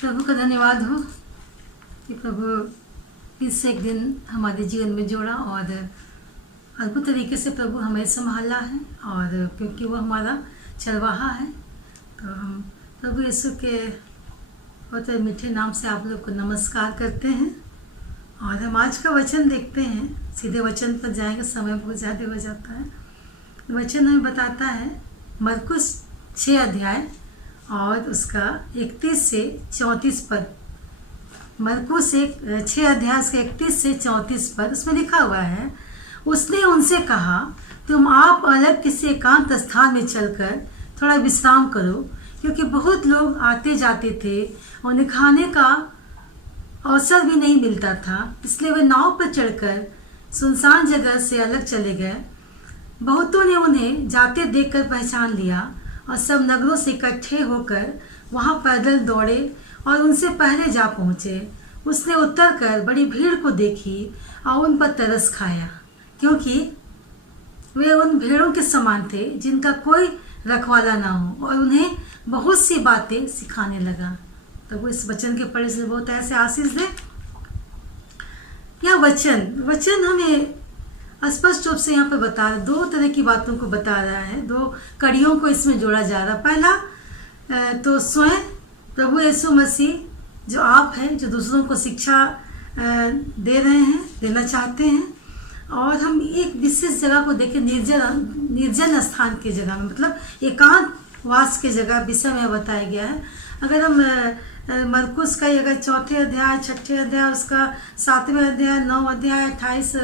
प्रभु का धन्यवाद हो कि प्रभु इस एक दिन हमारे जीवन में जोड़ा और अद्भुत तरीके से प्रभु हमें संभाला है। और क्योंकि वो हमारा चरवाहा है तो हम प्रभु यीशु के बहुत मीठे नाम से आप लोग को नमस्कार करते हैं। और हम आज का वचन देखते हैं, सीधे वचन पर जाएंगे, समय बहुत ज़्यादा हो जाता है। वचन हमें बताता है मरकुस 6 अध्याय और उसका 31 से 34 पद। मरकुस 6 अध्याय उसके 31 से 34 पद, उसमें लिखा हुआ है, उसने उनसे कहा, तुम आप अलग किसी एकांत स्थान में चलकर थोड़ा विश्राम करो, क्योंकि बहुत लोग आते जाते थे, उन्हें खाने का अवसर भी नहीं मिलता था। इसलिए वे नाव पर चढ़कर सुनसान जगह से अलग चले गए। बहुतों ने उन्हें जाते देखकर पहचान लिया और सब नगरों से इकट्ठे होकर वहां पैदल दौड़े और उनसे पहले जा पहुँचे। उसने उतरकर बड़ी भीड़ को देखी और उन पर तरस खाया, क्योंकि वे उन भेड़ों के समान थे जिनका कोई रखवाला ना हो, और उन्हें बहुत सी बातें सिखाने लगा। तो वो इस वचन के पढ़े से बहुत ऐसे आशीष दे। यह वचन हमें स्पष्ट रूप से यहाँ पर बता रहा, 2 तरह की बातों को बता रहा है, 2 कड़ियों को इसमें जोड़ा जा रहा है। पहला तो स्वयं प्रभु यीशु मसीह जो आप हैं, जो दूसरों को शिक्षा दे रहे हैं, देना चाहते हैं। और हम एक विशेष जगह को देखें, निर्जन स्थान की जगह में, मतलब एकांत वास की जगह विषय में बताया गया है। अगर हम मरकुस का अगर 4 अध्याय, 6 अध्याय, उसका 7वें अध्याय, 9 अध्याय, 28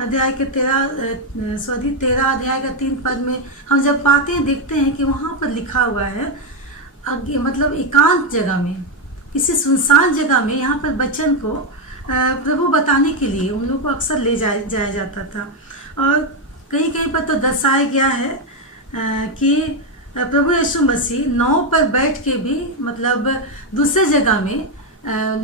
अध्याय के 13 अध्याय का 3 पद में हम जब पाते हैं, देखते हैं कि वहाँ पर लिखा हुआ है, मतलब एकांत जगह में, किसी सुनसान जगह में, यहाँ पर वचन को प्रभु बताने के लिए उन लोगों को अक्सर ले जाया जाता था। और कहीं पर तो दर्शाया गया है कि प्रभु यीशु मसीह नाव पर बैठ के भी, मतलब दूसरे जगह में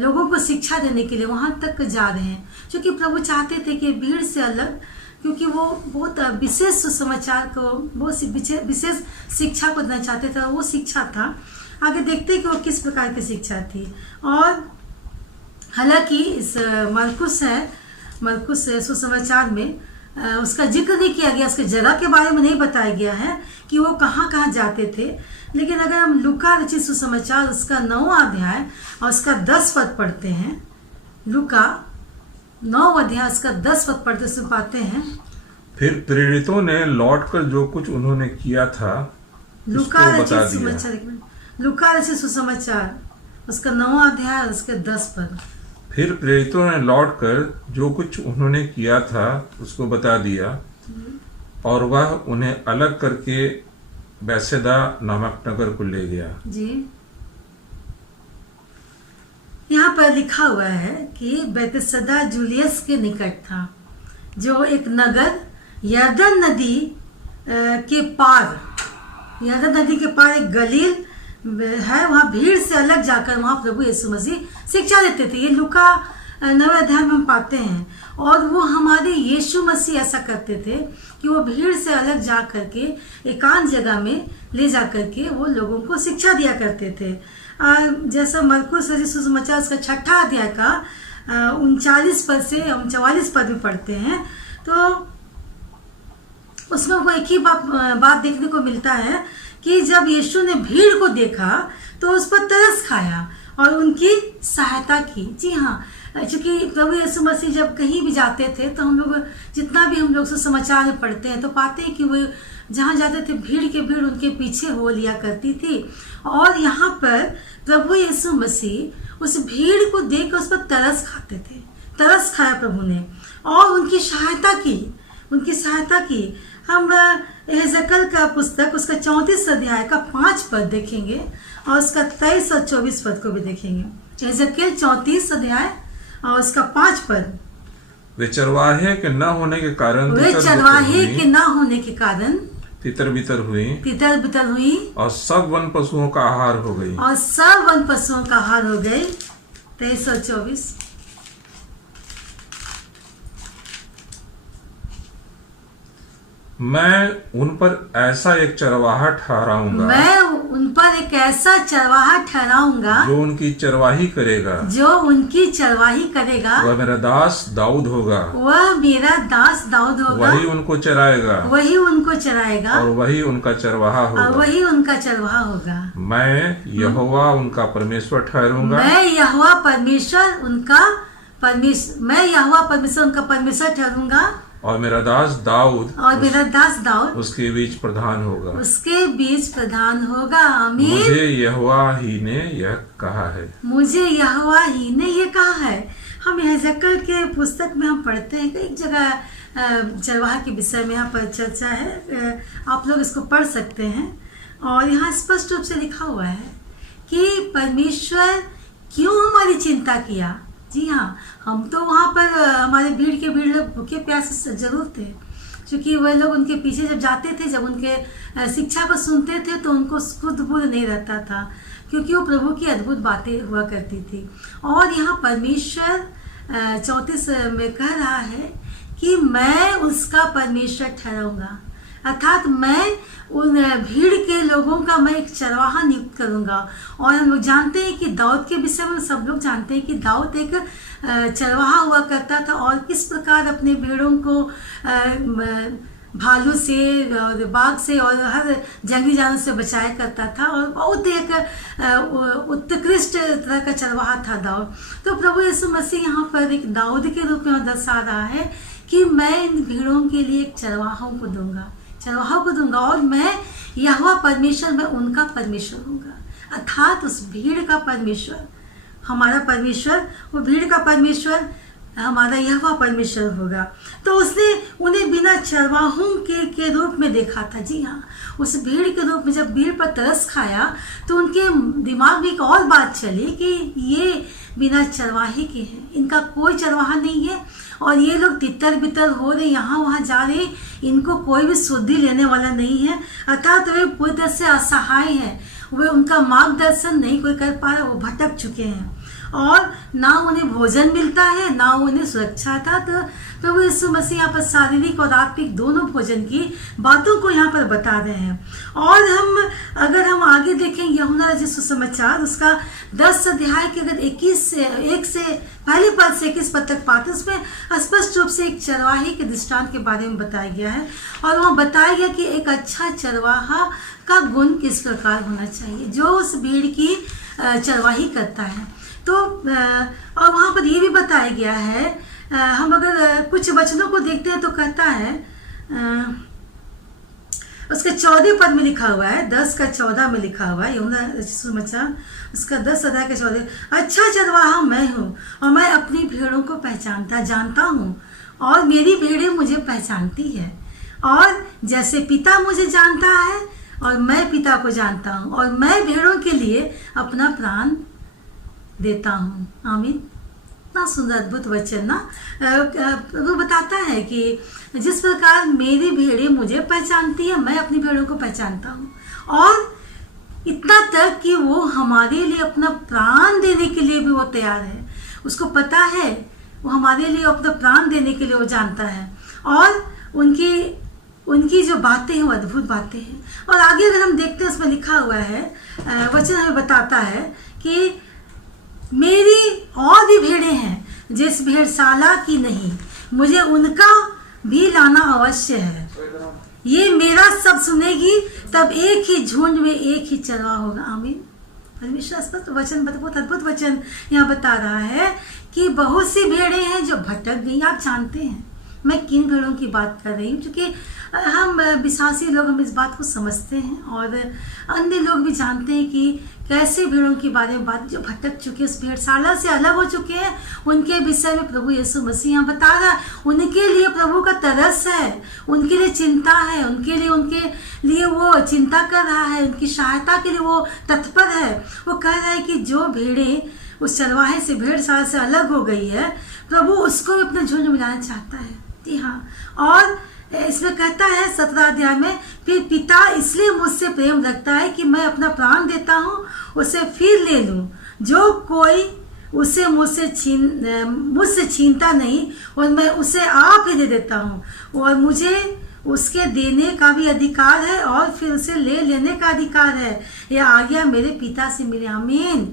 लोगों को शिक्षा देने के लिए वहाँ तक जा रहे हैं, क्योंकि प्रभु चाहते थे कि भीड़ से अलग, क्योंकि वो बहुत विशेष सुसमाचार को, बहुत विशेष शिक्षा को देना चाहते थे। वो शिक्षा था, आगे देखते हैं कि वो किस प्रकार की शिक्षा थी। और हालांकि इस मरकुस सुसमाचार में उसका जिक्र नहीं किया गया, उसके जगह के बारे में नहीं बताया गया है कि वो कहाँ कहाँ जाते थे। लेकिन अगर हम लूका रचित सुसमाचार उसका 9वां अध्याय और उसका 10 पद पढ़ते हैं, लूका 9 अध्याय उसका 10 पद पढ़ते उसमें पाते हैं, फिर प्रेरितों ने लौटकर जो कुछ उन्होंने किया था लूका रचित सुसमाचार उसका 9वां अध्याय उसके 10 पद। फिर प्रेरितों ने लौटकर जो कुछ उन्होंने किया था उसको बता दिया, और वह उन्हें अलग करके बैसेदा नामक नगर को ले गया। जी, यहाँ पर लिखा हुआ है कि बैतसैदा जूलियस के निकट था, जो एक नगर यरदन नदी के पार एक गलील है। वहाँ भीड़ से अलग जाकर वहाँ प्रभु यीशु मसीह शिक्षा देते थे। ये लूका 9 अध्याय में हम पाते हैं। और वो हमारे यीशु मसीह ऐसा करते थे कि वो भीड़ से अलग जा करके एकांत जगह में ले जा करके वो लोगों को शिक्षा दिया करते थे। जैसा मरकुस रचित सुसमाचार उसका 6 अध्याय का 39 पद से हम 44 पद में पढ़ते हैं, तो उसमें वो एक ही बात देखने को मिलता है कि जब यीशु ने भीड़ को देखा तो उस पर तरस खाया और उनकी सहायता की। जी हाँ, क्योंकि प्रभु यीशु मसीह जब कहीं भी जाते थे तो हम लोग, जितना भी हम लोग सुसमाचार में पढ़ते हैं तो पाते हैं कि वो जहाँ जाते थे भीड़ उनके पीछे हो लिया करती थी। और यहाँ पर प्रभु यीशु मसीह उस भीड़ को देख कर उस पर तरस खाते थे, तरस खाया प्रभु ने और उनकी सहायता की। हम एहजकल का पुस्तक उसका 34 अध्याय का 5 पद देखेंगे और उसका 23 और 24 पद को भी देखेंगे। एहजकल 34 अध्याय और उसका 5 पद। वे चरवाहे के न होने के कारण तितर बितर हुई और सब वन पशुओं का आहार हो गई। 23 और 24। मैं उन पर ऐसा एक चरवाहा ठहराऊंगा, उन पर एक ऐसा चरवाहा ठहराऊंगा जो उनकी चरवाही करेगा, जो उनकी चरवाही करेगा। वह मेरा दास दाऊद होगा, वह मेरा दास दाऊद होगा, वही उनको चराएगा, वही उनको चराएगा, और वही उनका चरवाहा और होगा। वही उनका चरवाहा होगा। मैं यहोवा उनका परमेश्वर ठहरूंगा, मैं यहोवा परमेश्वर उनका परमेश्वर ठहरूंगा, और मेरा दास दाऊद और मेरा दास दाऊद उसके बीच प्रधान होगा। उसके बीच प्रधान होगा। आमीन। मुझे यहोवा ही ने यह कहा है। मुझे यहोवा ही ने ये कहा है। हम हेजक्कल के पुस्तक में हम पढ़ते हैं कि एक जगह चरवाहा के विषय में यहाँ पर चर्चा है। आप लोग इसको पढ़ सकते हैं, और यहाँ स्पष्ट रूप से लिखा हुआ है कि परमेश्वर क्यों हमारी चिंता किया। जी हाँ, हम तो वहाँ पर हमारे भीड़ लोग भूखे प्यासे जरूर थे, क्योंकि वह लोग उनके पीछे जब जाते थे, जब उनके शिक्षा को सुनते थे तो उनको खुद बुद्ध नहीं रहता था, क्योंकि वो प्रभु की अद्भुत बातें हुआ करती थी। और यहाँ परमेश्वर 34 में कह रहा है कि मैं उसका परमेश्वर ठहराऊंगा, अर्थात मैं उन भीड़ के लोगों का मैं एक चरवाहा नियुक्त करूंगा। और हम लोग जानते हैं कि दाऊद के विषय में सब लोग जानते हैं कि दाऊद एक चरवाहा हुआ करता था, और किस प्रकार अपने भेड़ों को भालू से और बाघ से और हर जंगली जानवर से बचाया करता था, और बहुत एक उत्कृष्ट तरह का चरवाहा था दाऊद। तो प्रभु यीशु मसीह यहाँ पर एक दाऊद के रूप में दर्शा रहा है कि मैं इन भीड़ों के लिए एक चरवाहा को दूंगा, और मैं यहोवा परमेश्वर, मैं उनका परमेश्वर होगा, अर्थात उस भीड़ का परमेश्वर हमारा परमेश्वर, वो भीड़ का परमेश्वर हमारा यहोवा परमेश्वर होगा। तो उसने उन्हें बिना चरवाहों के रूप में देखा था। जी हाँ, उस भीड़ के रूप में जब भीड़ पर तरस खाया तो उनके दिमाग में एक और बात चली कि ये बिना चरवाहे के हैं, इनका कोई चरवाहा नहीं है, और ये लोग तितर बितर हो रहे, यहाँ वहाँ जा रहे, इनको कोई भी शुद्धि लेने वाला नहीं है, अर्थात वे पूरी तरह से असहाय हैं, वे उनका मार्गदर्शन नहीं कोई कर पा रहा, वो भटक चुके हैं, और ना उन्हें भोजन मिलता है, ना उन्हें सुरक्षा था। तो प्रभु यीशु मसीह यहाँ पर शारीरिक और आत्मिक दोनों भोजन की बातों को यहाँ पर बता रहे हैं। और अगर हम आगे देखें यूहन्ना रचित सुसमाचार उसका 10 अध्याय के अगर 1 से पहले पद से 21 पद तक पाते, उसमें स्पष्ट रूप से एक चरवाहे के दृष्टांत के बारे में बताया गया है, और वहाँ बताया गया कि एक अच्छा चरवाहा का गुण किस प्रकार होना चाहिए, जो उस भीड़ की चरवाही करता है। तो और वहाँ पर ये भी बताया गया है, हम अगर कुछ वचनों को देखते हैं तो कहता है, उसके 14 पद में लिखा हुआ है, 10 का 14 में लिखा हुआ है, यूहन्ना सुसमाचार उसका 10 अध्याय के 14, अच्छा चरवाहा मैं हूँ, और मैं अपनी भेड़ों को जानता हूँ, और मेरी भेड़ें मुझे पहचानती है, और जैसे पिता मुझे जानता है और मैं पिता को जानता हूँ, और मैं भेड़ों के लिए अपना प्राण देता हूँ। आमीन। इतना सुंदर अद्भुत वचन ना। वो बताता है कि जिस प्रकार मेरी भेड़ें मुझे पहचानती है, मैं अपनी भेड़ों को पहचानता हूँ, और इतना तक कि वो हमारे लिए अपना प्राण देने के लिए भी वो तैयार है। उसको पता है वो हमारे लिए अपना प्राण देने के लिए वो जानता है, और उनकी जो बातें हैं वो अद्भुत बातें हैं। और आगे अगर हम देखते हैं, उसमें लिखा हुआ है, वचन हमें बताता है कि मेरी और भी भेड़ें हैं जिस भेड़शाला की नहीं, मुझे उनका भी लाना अवश्य है। ये मेरा सब सुनेगी, तब एक ही झुंड में एक ही चरवा होगा। आमीन। परमेश्वर स्पष्ट वचन, बहुत अद्भुत वचन यहाँ बता रहा है कि बहुत सी भेड़ें हैं जो भटक गई। आप जानते हैं मैं किन भेड़ों की बात कर रही हूँ, क्योंकि हम विश्वासी लोग हम इस बात को समझते हैं, और अन्य लोग भी जानते हैं कि कैसे भेड़ों के बारे में बात जो भटक चुके, उस भेड़शाला से अलग हो चुके हैं, उनके विषय में प्रभु यीशु मसीह यहाँ बता रहा है। उनके लिए प्रभु का तरस है, उनके लिए चिंता है, उनके लिए वो चिंता कर रहा है, उनकी सहायता के लिए वो तत्पर है। वो कह रहा है कि जो भेड़ें उस चरवाहे से भेड़शाला से अलग हो गई है, प्रभु उसको भी अपने झुंड में लाना चाहता है। जी हाँ, और इसमें कहता है 17 अध्याय में, फिर पिता इसलिए मुझसे प्रेम रखता है कि मैं अपना प्राण देता हूँ, उसे फिर ले लूँ। जो कोई उसे मुझसे छीनता नहीं, और मैं उसे आप ही दे देता हूँ, और मुझे उसके देने का भी अधिकार है और फिर उसे ले लेने का अधिकार है। यह आज्ञा मेरे पिता से मिली। आमीन।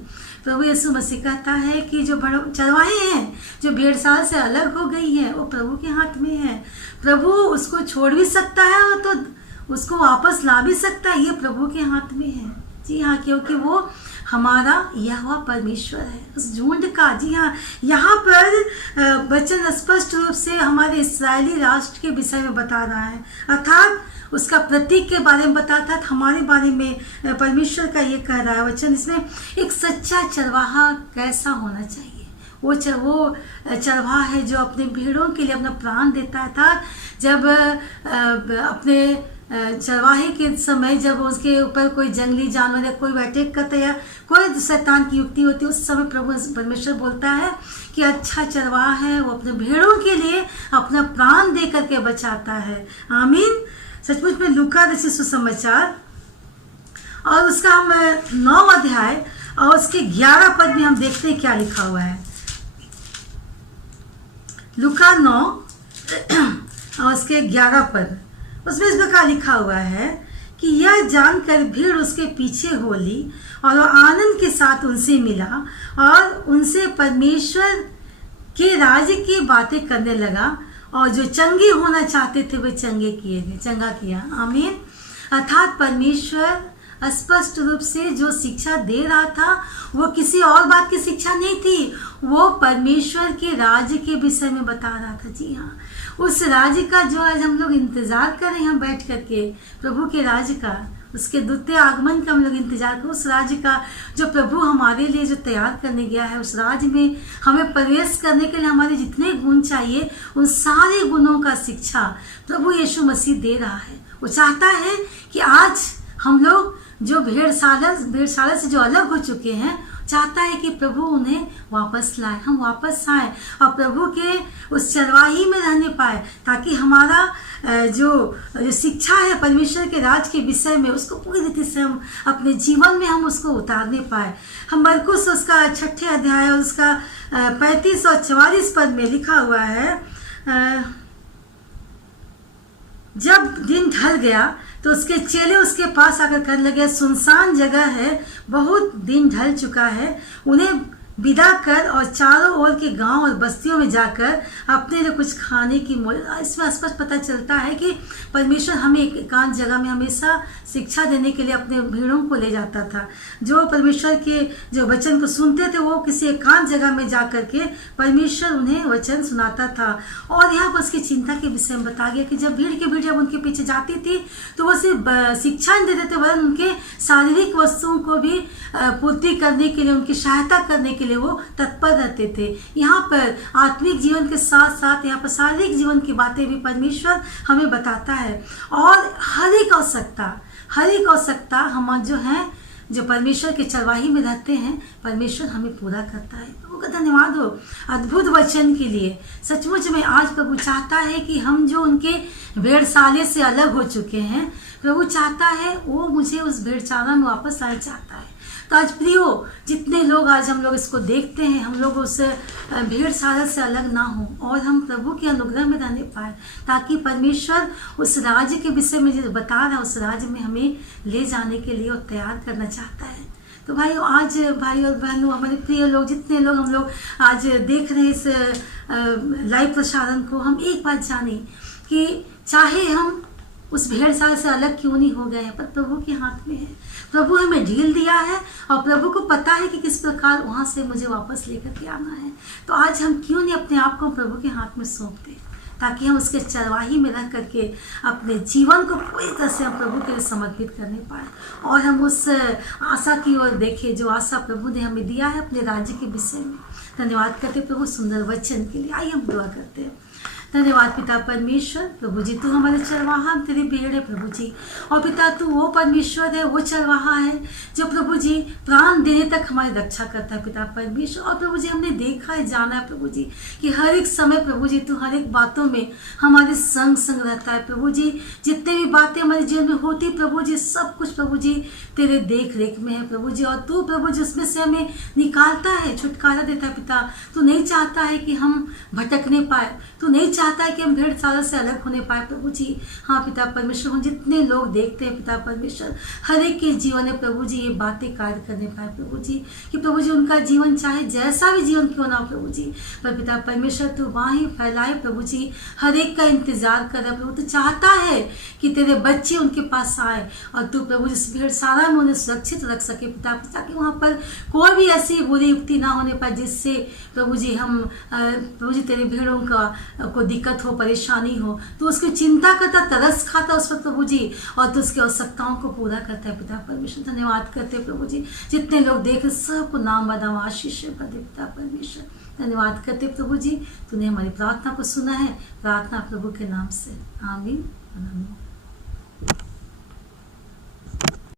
प्रभु यीशु मसीह कहता है कि जो चरवाहे हैं, जो भेड़साल से अलग हो गई हैं, वो प्रभु के हाथ में है। प्रभु उसको छोड़ भी सकता है और तो उसको वापस ला भी सकता है। ये प्रभु के हाथ में है। जी हाँ, क्योंकि वो हमारा यहोवा परमेश्वर है, उस झुंड का। जी हाँ, यहाँ पर वचन स्पष्ट रूप से हमारे इस्राएली राष्ट्र के विषय में बता रहा है, अर्थात उसका प्रतीक के बारे में बताता है। हमारे बारे में परमेश्वर का ये कह रहा है वचन, इसमें एक सच्चा चरवाहा कैसा होना चाहिए। वो चरवाहा है जो अपने भेड़ों के लिए अपना प्राण देता था। जब अपने चरवाहे के समय जब उसके ऊपर कोई जंगली जानवर या कोई अटैक करता है या कोई शैतान की युक्ति होती है, उस समय प्रभु परमेश्वर बोलता है कि अच्छा चरवाहा है, वो अपने भेड़ों के लिए अपना प्राण दे करके बचाता है। आमीन। सचमुच में लूका रचित सुसमाचार और उसका हम 9 अध्याय और उसके 11 पद में हम देखते हैं क्या लिखा हुआ है। लूका 9 और उसके 11 पद, उसमें इस प्रकार लिखा हुआ है कि यह जानकर भीड़ उसके पीछे हो ली और वह आनंद के साथ उनसे मिला और उनसे परमेश्वर के राज्य की बातें करने लगा, और जो चंगे होना चाहते थे वे चंगा किया। आमीन। अर्थात परमेश्वर स्पष्ट रूप से जो शिक्षा दे रहा था वो किसी और बात की शिक्षा नहीं थी, वो परमेश्वर के राज्य के विषय में बता रहा था। जी हाँ, उस राज्य का जो आज हम लोग इंतजार कर रहे हैं बैठ करके, प्रभु के राज्य का, उसके द्वितीय आगमन का हम लोग इंतजार कर, उस राज्य का जो प्रभु हमारे लिए जो तैयार करने गया है, उस राज्य में हमें प्रवेश करने के लिए हमारे जितने गुण चाहिए उन सारे गुणों का शिक्षा प्रभु यीशु मसीह दे रहा है। वो चाहता है कि आज हम लोग जो भेड़शाला से जो अलग हो चुके हैं, चाहता है कि प्रभु उन्हें वापस लाए, हम वापस आए और प्रभु के उस चरवाही में रहने पाए, ताकि हमारा जो शिक्षा है परमेश्वर के राज के विषय में, उसको पूरी रीति से हम अपने जीवन में हम उसको उतारने पाए। हम मरकुस उसका 6 अध्याय और उसका 35 और 44 पद में लिखा हुआ है, जब दिन ढल गया तो उसके चेले उसके पास आकर कहने लगे, सुनसान जगह है, बहुत दिन ढल चुका है, उन्हें विदा कर और चारों ओर के गांव और बस्तियों में जाकर अपने लिए कुछ खाने की इसमें स्पष्ट पता चलता है कि परमेश्वर हमें एक एकांत जगह में हमेशा शिक्षा देने के लिए अपने भीड़ों को ले जाता था। जो परमेश्वर के जो वचन को सुनते थे वो किसी एकांत जगह में जा करके परमेश्वर उन्हें वचन सुनाता था। और यहाँ पर उसकी चिंता के विषय में बताया गया कि जब भीड़ जब उनके पीछे जाती थी तो वो सिर्फ शिक्षा नहीं देते थे, वरन उनके शारीरिक वस्तुओं को भी पूर्ति करने के लिए, उनकी सहायता करने के लिए वो तत्पर रहते थे। यहाँ पर आत्मिक जीवन के साथ साथ यहाँ पर शारीरिक जीवन की बातें भी परमेश्वर हमें बताता है। और हर एक आवश्यकता हम जो हैं, जो परमेश्वर के चरवाही में रहते हैं, परमेश्वर हमें पूरा करता है। प्रभु का धन्यवाद हो अद्भुत वचन के लिए। सचमुच में आज प्रभु चाहता है कि हम जो उनके भेड़शाले से अलग हो चुके हैं, प्रभु चाहता है वो मुझे उस भेड़शाला में वापस लाना चाहता है। तो आज प्रियो, जितने लोग आज हम लोग इसको देखते हैं, हम लोग उस भेड़शाला से अलग ना हो और हम प्रभु के अनुग्रह में रहने पाए, ताकि परमेश्वर उस राज्य के विषय में जो बता रहा है उस राज्य में हमें ले जाने के लिए और तैयार करना चाहता है। तो भाई आज भाई और बहनों, हमारे प्रिय लोग, जितने लोग हम लोग आज देख रहे हैं इस लाइव प्रसारण को, हम एक बात जाने कि चाहे हम उस भेड़शाला से अलग क्यों नहीं हो गए हैं, पर प्रभु के हाथ में है। प्रभु हमें ढील दिया है और प्रभु को पता है कि किस प्रकार वहाँ से मुझे वापस लेकर के आना है। तो आज हम क्यों नहीं अपने आप को प्रभु के हाथ में सौंप दें, ताकि हम उसके चरवाही में रह करके अपने जीवन को पूरी तरह से हम प्रभु के लिए समर्पित करने पाए और हम उस आशा की ओर देखें जो आशा प्रभु ने हमें दिया है अपने राज्य के विषय में। धन्यवाद करते प्रभु सुंदर वचन के लिए। आइए हम दुआ करते हैं। धन्यवाद पिता परमेश्वर, प्रभु जी तू हमारे चरवाहा, हम तेरी भेड़ है प्रभु जी। और पिता तू वो परमेश्वर है, वो चरवाहा है जो प्रभु जी प्राण देने तक हमारी रक्षा करता है पिता परमेश्वर। और प्रभु जी हमने देखा है, जाना है प्रभु जी कि हर एक समय प्रभु जी तू हर एक बातों में हमारे संग संग रहता है प्रभु जी। जितने भी बातें हमारे जीवन में होती प्रभु जी, सब कुछ प्रभु जी तेरे देख रेख में है प्रभु जी। और तू प्रभु जी उसमें से हमें निकालता है, छुटकारा देता है पिता। तू नहीं चाहता है कि हम भटकने पाए, तू नहीं चाहता है कि हम भेड़साला से अलग होने पाए प्रभु जी। हाँ पिता परमेश्वर, हम जितने लोग देखते हैं पिता परमेश्वर, हर एक के जीवन में प्रभु जी ये बातें कार्य करने पाए प्रभु जी, कि प्रभु जी उनका जीवन चाहे जैसा भी जीवन क्यों ना हो प्रभु जी, पर पिता परमेश्वर तू वहाँ ही फैलाए प्रभु जी, हर एक का इंतजार कर रहा प्रभु। तू चाहता है कि तेरे बच्चे उनके पास आए और तू प्रभु जी भेड़साला में उन्हें सुरक्षित रख सके पिता, ताकि वहाँ पर कोई भी ऐसी बुरी युक्ति ना होने पाए जिससे प्रभु जी हम प्रभु जी तेरे भेड़ों का को दिक्कत हो, परेशानी हो। तो उसकी चिंता करता, तरस खाता उस पर प्रभु जी, और तो उसकी आवश्यकताओं को पूरा करता है पिता परमेश्वर। धन्यवाद करते हैं प्रभु जी, जितने लोग देख सबको नाम बदाम आशीष करते पिता परमेश्वर। धन्यवाद करते प्रभु जी, तूने हमारी प्रार्थना को सुना है, प्रार्थना प्रभु के नाम से, आमीन आमीन।